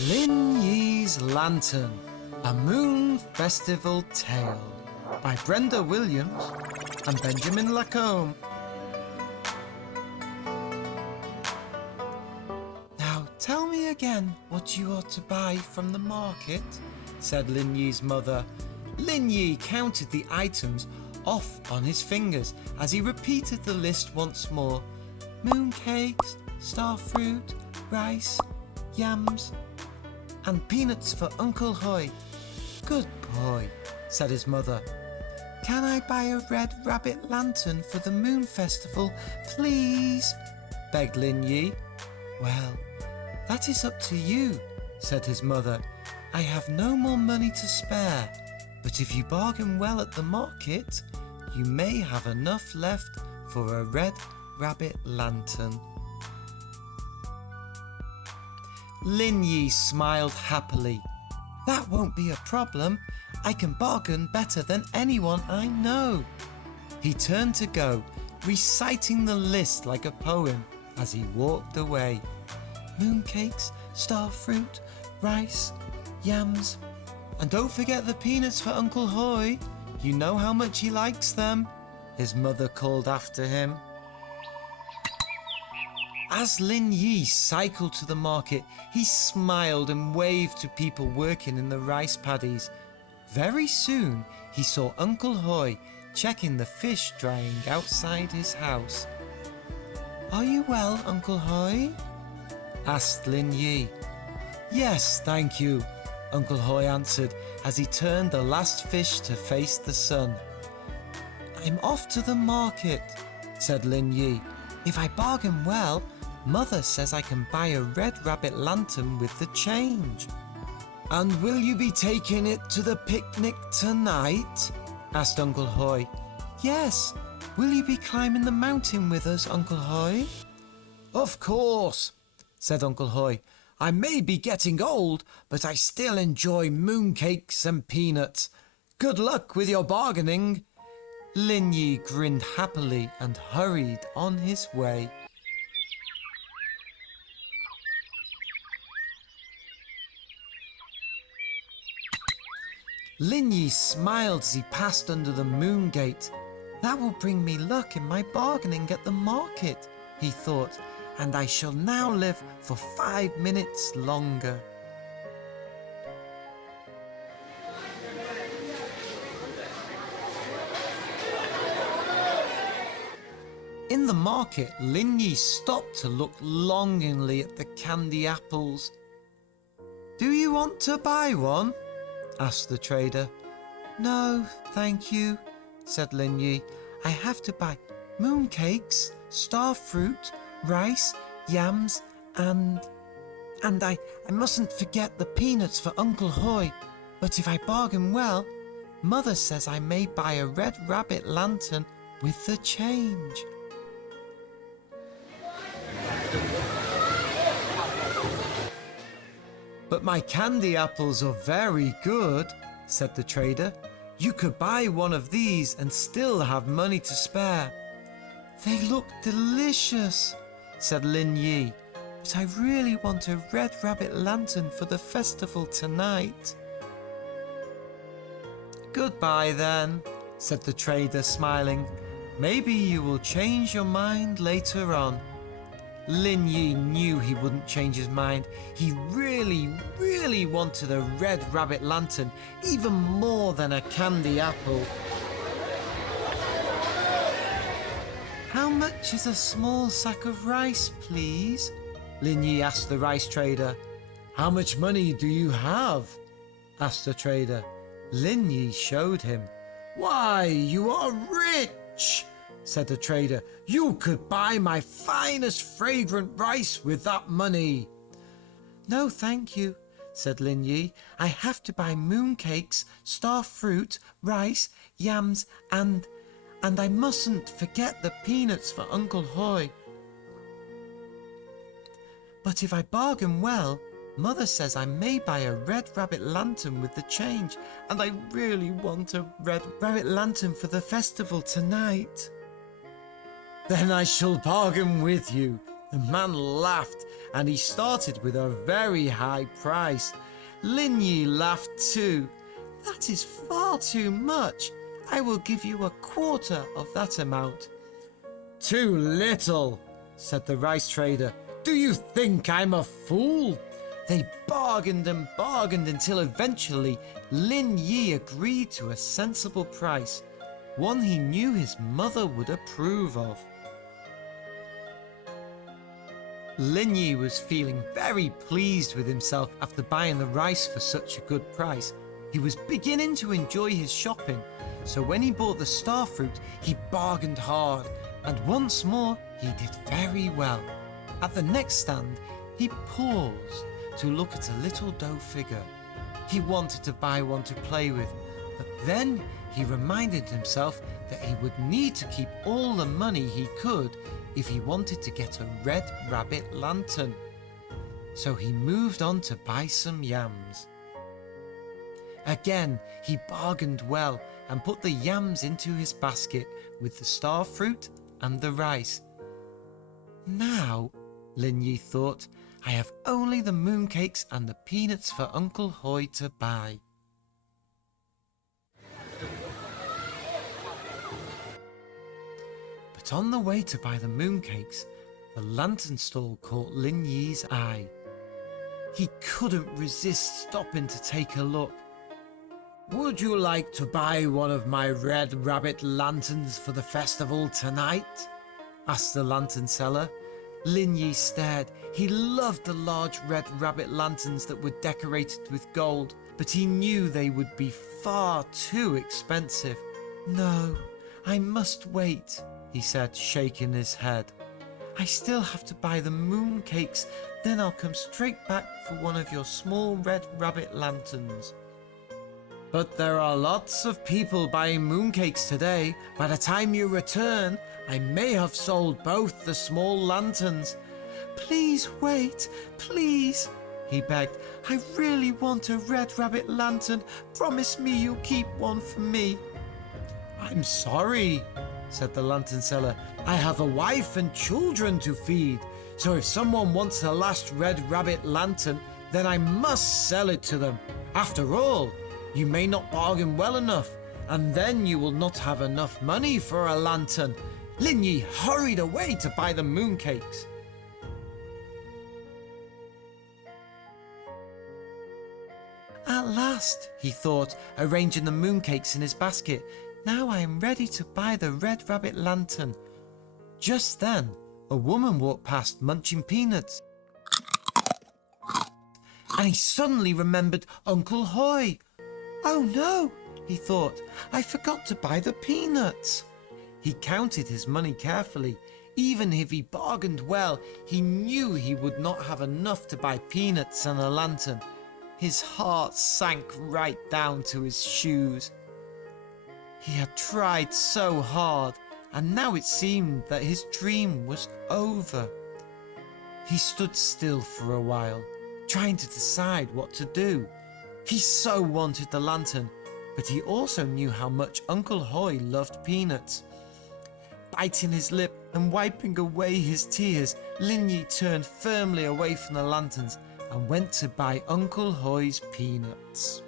Lin Yi's Lantern, a Moon Festival Tale by Brenda Williams and Benjamin Lacombe. Now tell me again what you ought to buy from the market, said Lin Yi's mother. Lin Yi counted the items off on his fingers as he repeated the list once more. Mooncakes, starfruit, rice, yams, and peanuts for Uncle Hoy. Good boy, said his mother. Can I buy a red rabbit lantern for the moon festival, please? Begged Lin Yi. Well, that is up to you, said his mother. I have no more money to spare, but if you bargain well at the market, you may have enough left for a red rabbit lantern. Lin Yi smiled happily. That won't be a problem. I can bargain better than anyone I know. He turned to go, reciting the list like a poem as he walked away. Mooncakes, starfruit, rice, yams, and don't forget the peanuts for Uncle Hoy. You know how much he likes them, his mother called after him. As Lin Yi cycled to the market, he smiled and waved to people working in the rice paddies. Very soon, he saw Uncle Hoy checking the fish drying outside his house. Are you well, Uncle Hoy? Asked Lin Yi. Yes, thank you, Uncle Hoy answered as he turned the last fish to face the sun. I'm off to the market, said Lin Yi. If I bargain well, Mother says I can buy a red rabbit lantern with the change. And will you be taking it to the picnic tonight? Asked Uncle Hoy. Yes. Will you be climbing the mountain with us, Uncle Hoy? Of course, said Uncle Hoy. I may be getting old, but I still enjoy mooncakes and peanuts. Good luck with your bargaining. Lin Yi grinned happily and hurried on his way. Lin Yi smiled as he passed under the moon gate. That will bring me luck in my bargaining at the market, he thought, and I shall now live for 5 minutes longer. In the market, Lin Yi stopped to look longingly at the candy apples. Do you want to buy one? Asked the trader. No, thank you, said Lin Yi. I have to buy mooncakes, starfruit, rice, yams, and I mustn't forget the peanuts for Uncle Hoy. But if I bargain well, Mother says I may buy a red rabbit lantern with the change. But my candy apples are very good, said the trader. You could buy one of these and still have money to spare. They look delicious, said Lin Yi, but I really want a red rabbit lantern for the festival tonight. Goodbye then, said the trader, smiling. Maybe you will change your mind later on. Lin Yi knew he wouldn't change his mind. He really wanted a red rabbit lantern, even more than a candy apple. How much is a small sack of rice, please? Lin Yi asked the rice trader. How much money do you have? Asked the trader. Lin Yi showed him. Why, you are rich, said the trader. You could buy my finest fragrant rice with that money. No, thank you, said Lin Yi. I have to buy mooncakes, starfruit, rice, yams, and I mustn't forget the peanuts for Uncle Hoy. But if I bargain well, Mother says I may buy a red rabbit lantern with the change, and I really want a red rabbit lantern for the festival tonight. Then I shall bargain with you, The man laughed and he started with a very high price. Lin Yi laughed too. "That is far too much. I will give you a quarter of that amount." "Too little," said the rice trader. "Do you think I'm a fool?" They bargained and bargained until eventually Lin Yi agreed to a sensible price, one he knew his mother would approve of. Lin Yi was feeling very pleased with himself after buying the rice for such a good price. He was beginning to enjoy his shopping, so when he bought the star fruit, he bargained hard, and once more he did very well. At the next stand, he paused to look at a little dough figure. He wanted to buy one to play with, but then he reminded himself that he would need to keep all the money he could if he wanted to get a red rabbit lantern. So he moved on to buy some yams. Again, he bargained well and put the yams into his basket with the star fruit and the rice. "Now," Lin Yi thought, "I have only the mooncakes and the peanuts for Uncle Hoi to buy." But on the way to buy the mooncakes, the lantern stall caught Lin Yi's eye. He couldn't resist stopping to take a look. "Would you like to buy one of my red rabbit lanterns for the festival tonight?" asked the lantern seller. Lin Yi stared. He loved the large red rabbit lanterns that were decorated with gold, but he knew they would be far too expensive. "No, I must wait," he said, shaking his head. "I still have to buy the mooncakes, then I'll come straight back for one of your small red rabbit lanterns." "But there are lots of people buying mooncakes today. By the time you return, I may have sold both the small lanterns." "Please wait, please," he begged. "I really want a red rabbit lantern. Promise me you'll keep one for me." "I'm sorry," said the lantern seller. "I have a wife and children to feed, so if someone wants the last red rabbit lantern, then I must sell it to them. After all, you may not bargain well enough, and then you will not have enough money for a lantern." Lin Yi hurried away to buy the mooncakes. "At last," he thought, arranging the mooncakes in his basket, "now I am ready to buy the red rabbit lantern." Just then, a woman walked past munching peanuts, and he suddenly remembered Uncle Hoi. "Oh no," he thought, "I forgot to buy the peanuts." He counted his money carefully. Even if he bargained well, he knew he would not have enough to buy peanuts and a lantern. His heart sank right down to his shoes. He had tried so hard, and now it seemed that his dream was over. He stood still for a while, trying to decide what to do. He so wanted the lantern, but he also knew how much Uncle Hoi loved peanuts. Biting his lip and wiping away his tears, Lin Yi turned firmly away from the lanterns and went to buy Uncle Hoi's peanuts.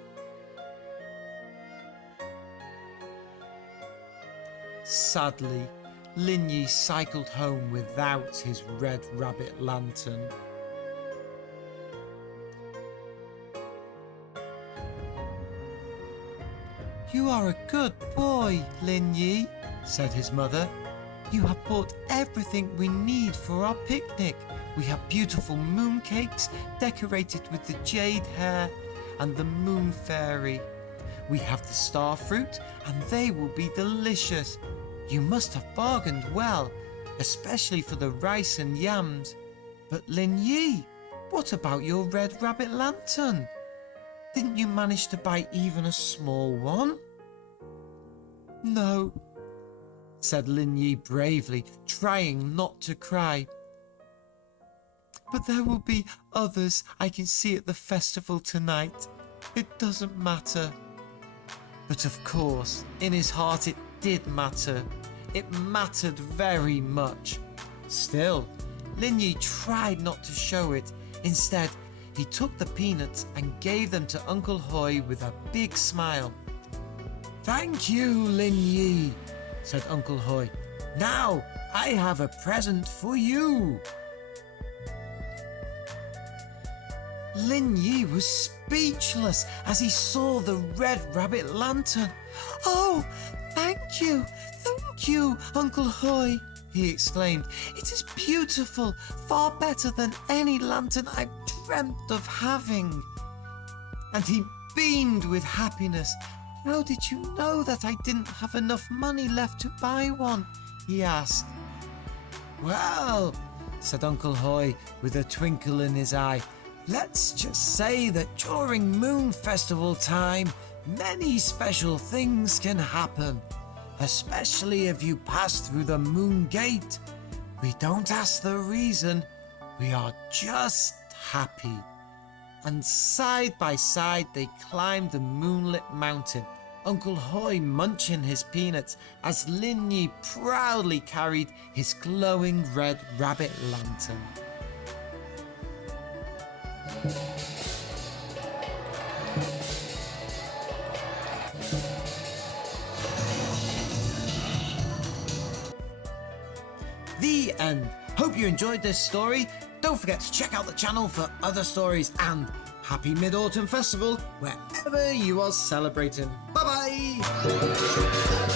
Sadly, Lin Yi cycled home without his red rabbit lantern. "You are a good boy, Lin Yi," said his mother. "You have bought everything we need for our picnic. We have beautiful mooncakes decorated with the jade hair and the moon fairy. We have the star fruit and they will be delicious. You must have bargained well, especially for the rice and yams. But Lin Yi, what about your red rabbit lantern? Didn't you manage to buy even a small one?" "No," said Lin Yi bravely, trying not to cry. "But there will be others I can see at the festival tonight. It doesn't matter." But of course, in his heart it did matter. It mattered very much. Still, Lin Yi tried not to show it. Instead, he took the peanuts and gave them to Uncle Hoi with a big smile. "Thank you, Lin Yi," said Uncle Hoi. "Now I have a present for you." Lin Yi was speechless as he saw the red rabbit lantern. "Oh, thank you, Uncle Hoi," he exclaimed. "It is beautiful, far better than any lantern I've dreamt of having." And he beamed with happiness. "How did you know that I didn't have enough money left to buy one?" he asked. "Well," said Uncle Hoi with a twinkle in his eye, "let's just say that during Moon Festival time, many special things can happen, especially if you pass through the Moon Gate. We don't ask the reason, we are just happy." And side by side they climbed the moonlit mountain, Uncle Hoi munching his peanuts as Lin Yi proudly carried his glowing red rabbit lantern. The end. Hope you enjoyed this story. Don't forget to check out the channel for other stories, and happy Mid-Autumn Festival wherever you are celebrating. Bye bye!